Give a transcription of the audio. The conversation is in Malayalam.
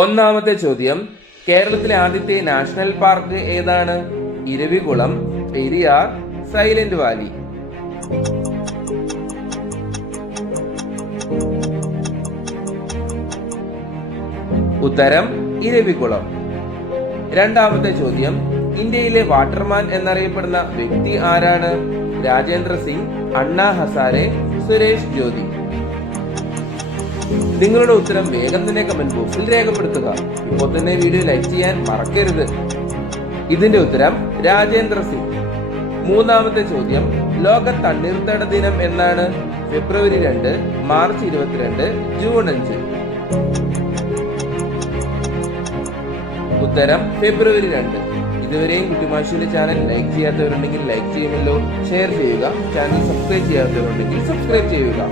ഒന്നാമത്തെ ചോദ്യം, കേരളത്തിലെ ആദ്യത്തെ നാഷണൽ പാർക്ക് ഏതാണ്? Eravikulam, Periyar, silent Valley. ഉത്തരം ഇരവികുളം. രണ്ടാമത്തെ ചോദ്യം, ഇന്ത്യയിലെ വാട്ടർമാൻ എന്നറിയപ്പെടുന്ന വ്യക്തി ആരാണ്? രാജേന്ദ്ര സിംഗ്, അണ്ണാ ഹസാരെ, സുരേഷ് ജ്യോതി. നിങ്ങളുടെ ഉത്തരം വേഗം തന്നെ കമന്റ് ബോക്സിൽ രേഖപ്പെടുത്തുക. ഇപ്പോൾ തന്നെ വീഡിയോ ലൈക്ക് ചെയ്യാൻ മറക്കരുത്. ഇതിന്റെ ഉത്തരം രാജേന്ദ്ര സിംഗ്. മൂന്നാമത്തെ ചോദ്യം, ലോക തണ്ണീർത്തട ദിനം എന്നാണ്? ഫെബ്രുവരി 2, മാർച്ച് 22, ജൂൺ 5. ഉത്തരം ഫെബ്രുവരി 2. ഇതുവരെയും കുട്ടിമാഷിയുടെ ചാനൽ ലൈക്ക് ചെയ്യാത്തവരുണ്ടെങ്കിൽ ലൈക്ക് ചെയ്യുമല്ലോ, ഷെയർ ചെയ്യുക. ചാനൽ സബ്സ്ക്രൈബ് ചെയ്യാത്തവരുണ്ടെങ്കിൽ സബ്സ്ക്രൈബ് ചെയ്യുക.